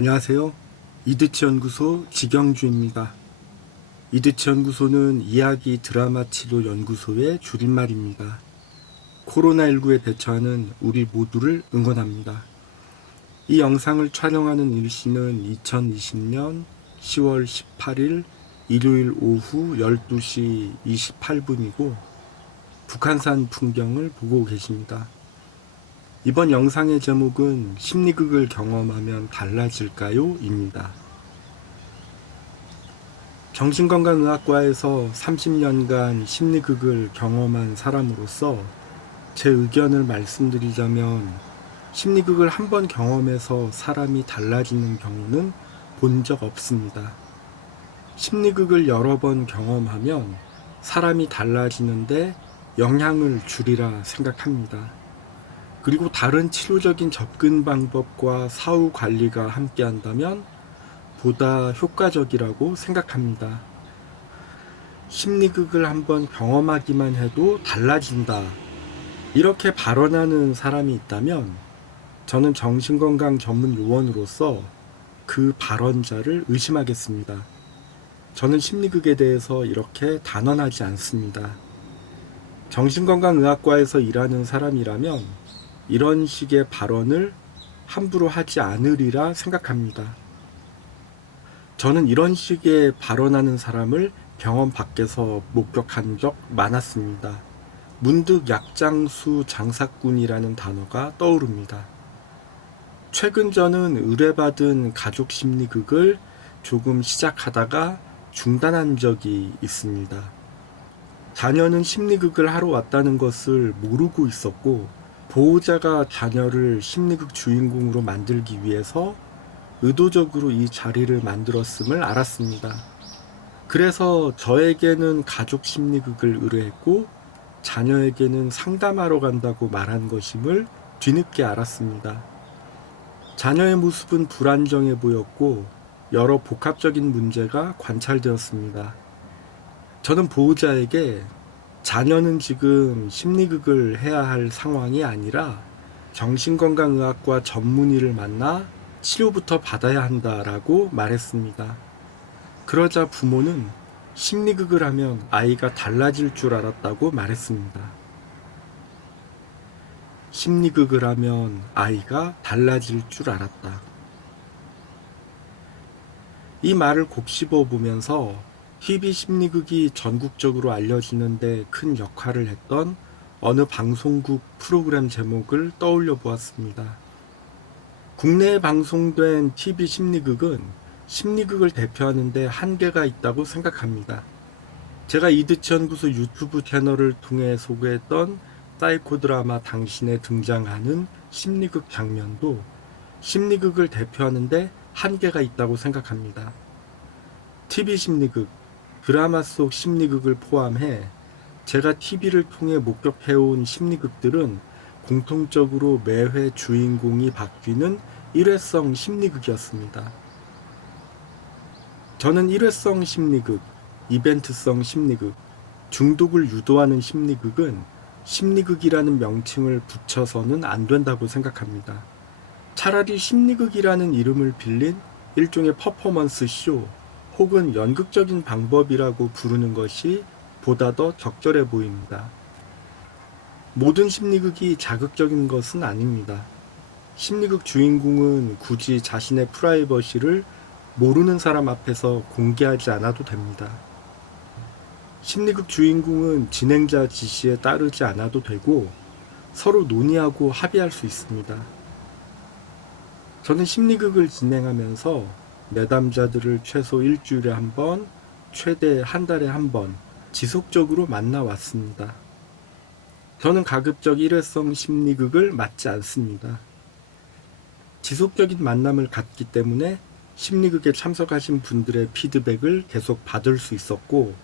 안녕하세요. 이드치 연구소 지경주입니다. 이드치 연구소는 이야기 드라마 치료 연구소의 줄임말입니다. 코로나19에 대처하는 우리 모두를 응원합니다. 이 영상을 촬영하는 일시는 2020년 10월 18일 일요일 오후 12시 28분이고 북한산 풍경을 보고 계십니다. 이번 영상의 제목은 심리극을 경험하면 달라질까요? 입니다. 정신건강의학과에서 30년간 심리극을 경험한 사람으로서 제 의견을 말씀드리자면 심리극을 한 번 경험해서 사람이 달라지는 경우는 본 적 없습니다. 심리극을 여러 번 경험하면 사람이 달라지는데 영향을 주리라 생각합니다. 그리고 다른 치료적인 접근 방법과 사후 관리가 함께 한다면 보다 효과적이라고 생각합니다. 심리극을 한번 경험하기만 해도 달라진다. 이렇게 발언하는 사람이 있다면 저는 정신건강 전문 요원으로서 그 발언자를 의심하겠습니다. 저는 심리극에 대해서 이렇게 단언하지 않습니다. 정신건강의학과에서 일하는 사람이라면 이런 식의 발언을 함부로 하지 않으리라 생각합니다. 저는 이런 식의 발언하는 사람을 병원 밖에서 목격한 적 많았습니다. 문득 약장수 장사꾼이라는 단어가 떠오릅니다. 최근 저는 의뢰받은 가족 심리극을 조금 시작하다가 중단한 적이 있습니다. 자녀는 심리극을 하러 왔다는 것을 모르고 있었고 보호자가 자녀를 심리극 주인공으로 만들기 위해서 의도적으로 이 자리를 만들었음을 알았습니다. 그래서 저에게는 가족 심리극을 의뢰했고 자녀에게는 상담하러 간다고 말한 것임을 뒤늦게 알았습니다. 자녀의 모습은 불안정해 보였고 여러 복합적인 문제가 관찰되었습니다. 저는 보호자에게 자녀는 지금 심리극을 해야 할 상황이 아니라 정신건강의학과 전문의를 만나 치료부터 받아야 한다라고 말했습니다. 그러자 부모는 심리극을 하면 아이가 달라질 줄 알았다고 말했습니다. 심리극을 하면 아이가 달라질 줄 알았다. 이 말을 곱씹어 보면서 TV 심리극이 전국적으로 알려지는데 큰 역할을 했던 어느 방송국 프로그램 제목을 떠올려 보았습니다. 국내에 방송된 TV 심리극은 심리극을 대표하는데 한계가 있다고 생각합니다. 제가 이드치 연구소 유튜브 채널을 통해 소개했던 사이코 드라마 당신에 등장하는 심리극 장면도 심리극을 대표하는데 한계가 있다고 생각합니다. TV 심리극, 드라마 속 심리극을 포함해 제가 TV를 통해 목격해온 심리극들은 공통적으로 매회 주인공이 바뀌는 일회성 심리극이었습니다. 저는 일회성 심리극, 이벤트성 심리극, 중독을 유도하는 심리극은 심리극이라는 명칭을 붙여서는 안 된다고 생각합니다. 차라리 심리극이라는 이름을 빌린 일종의 퍼포먼스 쇼 혹은 연극적인 방법이라고 부르는 것이 보다 더 적절해 보입니다. 모든 심리극이 자극적인 것은 아닙니다. 심리극 주인공은 굳이 자신의 프라이버시를 모르는 사람 앞에서 공개하지 않아도 됩니다. 심리극 주인공은 진행자 지시에 따르지 않아도 되고 서로 논의하고 합의할 수 있습니다. 저는 심리극을 진행하면서 내담자들을 최소 일주일에 한 번, 최대 한 달에 한 번 지속적으로 만나왔습니다. 저는 가급적 일회성 심리극을 맞지 않습니다. 지속적인 만남을 갖기 때문에 심리극에 참석하신 분들의 피드백을 계속 받을 수 있었고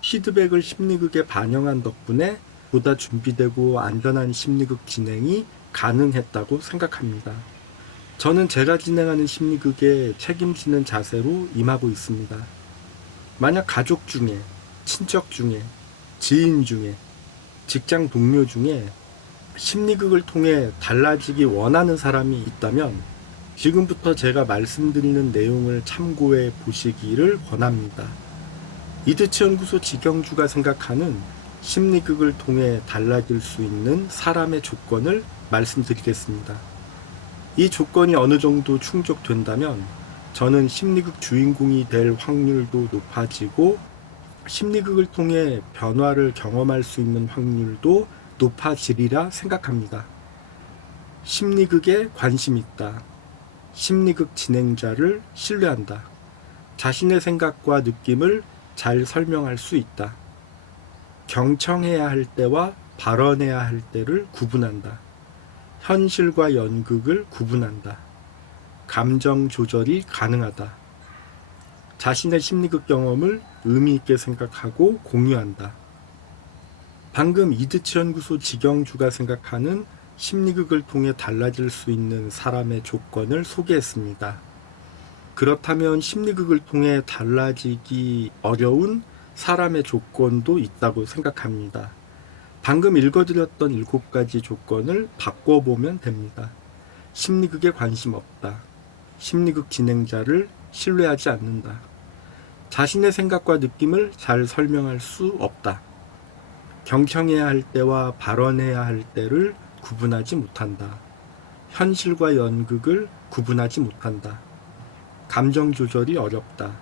피드백을 심리극에 반영한 덕분에 보다 준비되고 안전한 심리극 진행이 가능했다고 생각합니다. 저는 제가 진행하는 심리극에 책임지는 자세로 임하고 있습니다. 만약 가족 중에, 친척 중에, 지인 중에, 직장 동료 중에 심리극을 통해 달라지기 원하는 사람이 있다면 지금부터 제가 말씀드리는 내용을 참고해 보시기를 권합니다. 이드치 연구소 직영주가 생각하는 심리극을 통해 달라질 수 있는 사람의 조건을 말씀드리겠습니다. 이 조건이 어느 정도 충족된다면 저는 심리극 주인공이 될 확률도 높아지고 심리극을 통해 변화를 경험할 수 있는 확률도 높아지리라 생각합니다. 심리극에 관심 있다. 심리극 진행자를 신뢰한다. 자신의 생각과 느낌을 잘 설명할 수 있다. 경청해야 할 때와 발언해야 할 때를 구분한다. 현실과 연극을 구분한다. 감정 조절이 가능하다. 자신의 심리극 경험을 의미 있게 생각하고 공유한다. 방금 이드치 연구소 직영주가 생각하는 심리극을 통해 달라질 수 있는 사람의 조건을 소개했습니다. 그렇다면 심리극을 통해 달라지기 어려운 사람의 조건도 있다고 생각합니다. 방금 읽어드렸던 7가지 조건을 바꿔보면 됩니다. 심리극에 관심 없다. 심리극 진행자를 신뢰하지 않는다. 자신의 생각과 느낌을 잘 설명할 수 없다. 경청해야 할 때와 발언해야 할 때를 구분하지 못한다. 현실과 연극을 구분하지 못한다. 감정 조절이 어렵다.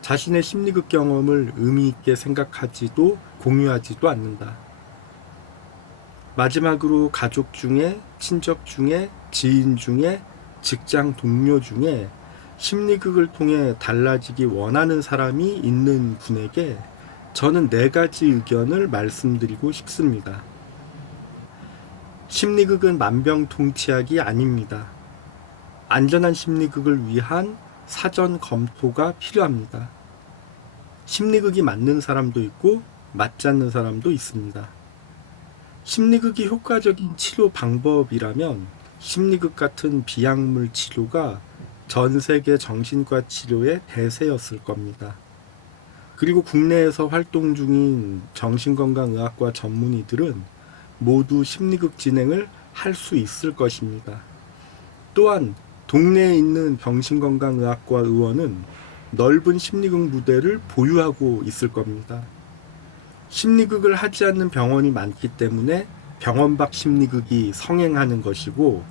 자신의 심리극 경험을 의미 있게 생각하지도 공유하지도 않는다. 마지막으로 가족 중에, 친척 중에, 지인 중에, 직장 동료 중에 심리극을 통해 달라지기 원하는 사람이 있는 분에게 저는 4가지 의견을 말씀드리고 싶습니다. 심리극은 만병통치약이 아닙니다. 안전한 심리극을 위한 사전 검토가 필요합니다. 심리극이 맞는 사람도 있고 맞지 않는 사람도 있습니다. 심리극이 효과적인 치료 방법이라면 심리극 같은 비약물 치료가 전 세계 정신과 치료의 대세였을 겁니다. 그리고 국내에서 활동 중인 정신건강의학과 전문의들은 모두 심리극 진행을 할 수 있을 것입니다. 또한 동네에 있는 정신건강의학과 의원은 넓은 심리극 무대를 보유하고 있을 겁니다. 심리극을 하지 않는 병원이 많기 때문에 병원 밖 심리극이 성행하는 것이고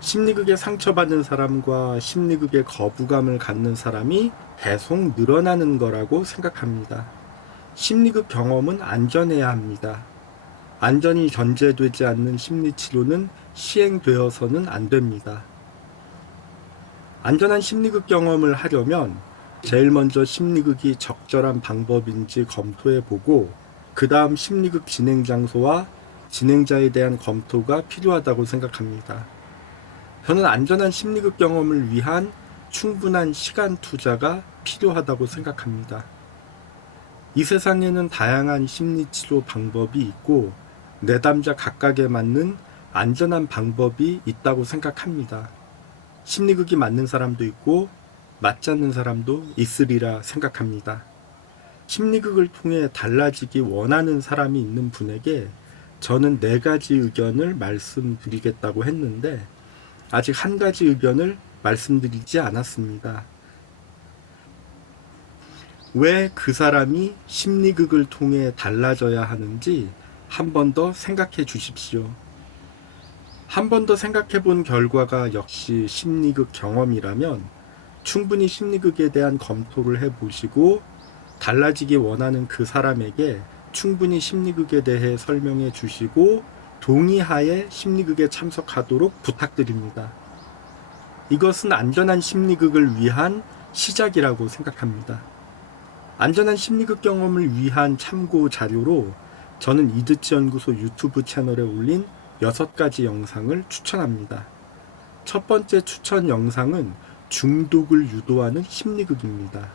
심리극에 상처받은 사람과 심리극에 거부감을 갖는 사람이 계속 늘어나는 거라고 생각합니다. 심리극 경험은 안전해야 합니다. 안전이 전제되지 않는 심리치료는 시행되어서는 안 됩니다. 안전한 심리극 경험을 하려면 제일 먼저 심리극이 적절한 방법인지 검토해보고 그 다음 심리극 진행 장소와 진행자에 대한 검토가 필요하다고 생각합니다. 저는 안전한 심리극 경험을 위한 충분한 시간 투자가 필요하다고 생각합니다. 이 세상에는 다양한 심리치료 방법이 있고 내담자 각각에 맞는 안전한 방법이 있다고 생각합니다. 심리극이 맞는 사람도 있고 맞지 않는 사람도 있으리라 생각합니다. 심리극을 통해 달라지기 원하는 사람이 있는 분에게 저는 4가지 의견을 말씀드리겠다고 했는데 아직 1가지 의견을 말씀드리지 않았습니다. 왜 그 사람이 심리극을 통해 달라져야 하는지 한 번 더 생각해 주십시오. 한 번 더 생각해 본 결과가 역시 심리극 경험이라면 충분히 심리극에 대한 검토를 해 보시고 달라지기 원하는 그 사람에게 충분히 심리극에 대해 설명해 주시고 동의하에 심리극에 참석하도록 부탁드립니다. 이것은 안전한 심리극을 위한 시작이라고 생각합니다. 안전한 심리극 경험을 위한 참고 자료로 저는 이드치 연구소 유튜브 채널에 올린 6가지 영상을 추천합니다. 첫 번째 추천 영상은 중독을 유도하는 심리극입니다.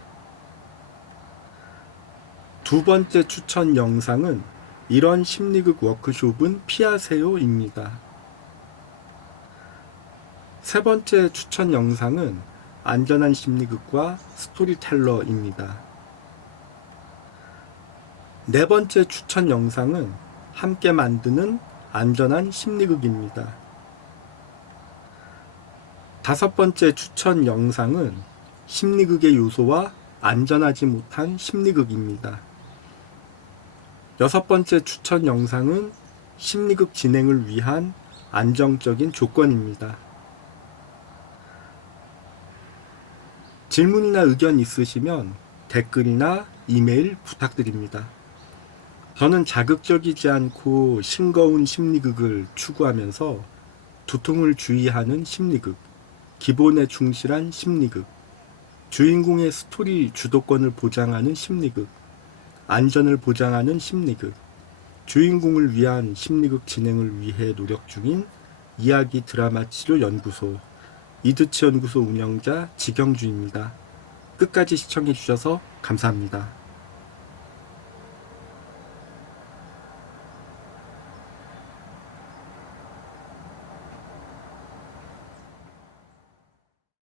두 번째 추천 영상은 이런 심리극 워크숍은 피하세요입니다. 세 번째 추천 영상은 안전한 심리극과 스토리텔러입니다. 네 번째 추천 영상은 함께 만드는 안전한 심리극입니다. 5번째 추천 영상은 심리극의 요소와 안전하지 못한 심리극입니다. 6번째 추천 영상은 심리극 진행을 위한 안정적인 조건입니다. 질문이나 의견 있으시면 댓글이나 이메일 부탁드립니다. 저는 자극적이지 않고 싱거운 심리극을 추구하면서 두통을 주의하는 심리극, 기본에 충실한 심리극, 주인공의 스토리 주도권을 보장하는 심리극, 안전을 보장하는 심리극, 주인공을 위한 심리극 진행을 위해 노력 중인 이야기 드라마 치료 연구소, 이드치 연구소 운영자 지경주입니다. 끝까지 시청해 주셔서 감사합니다.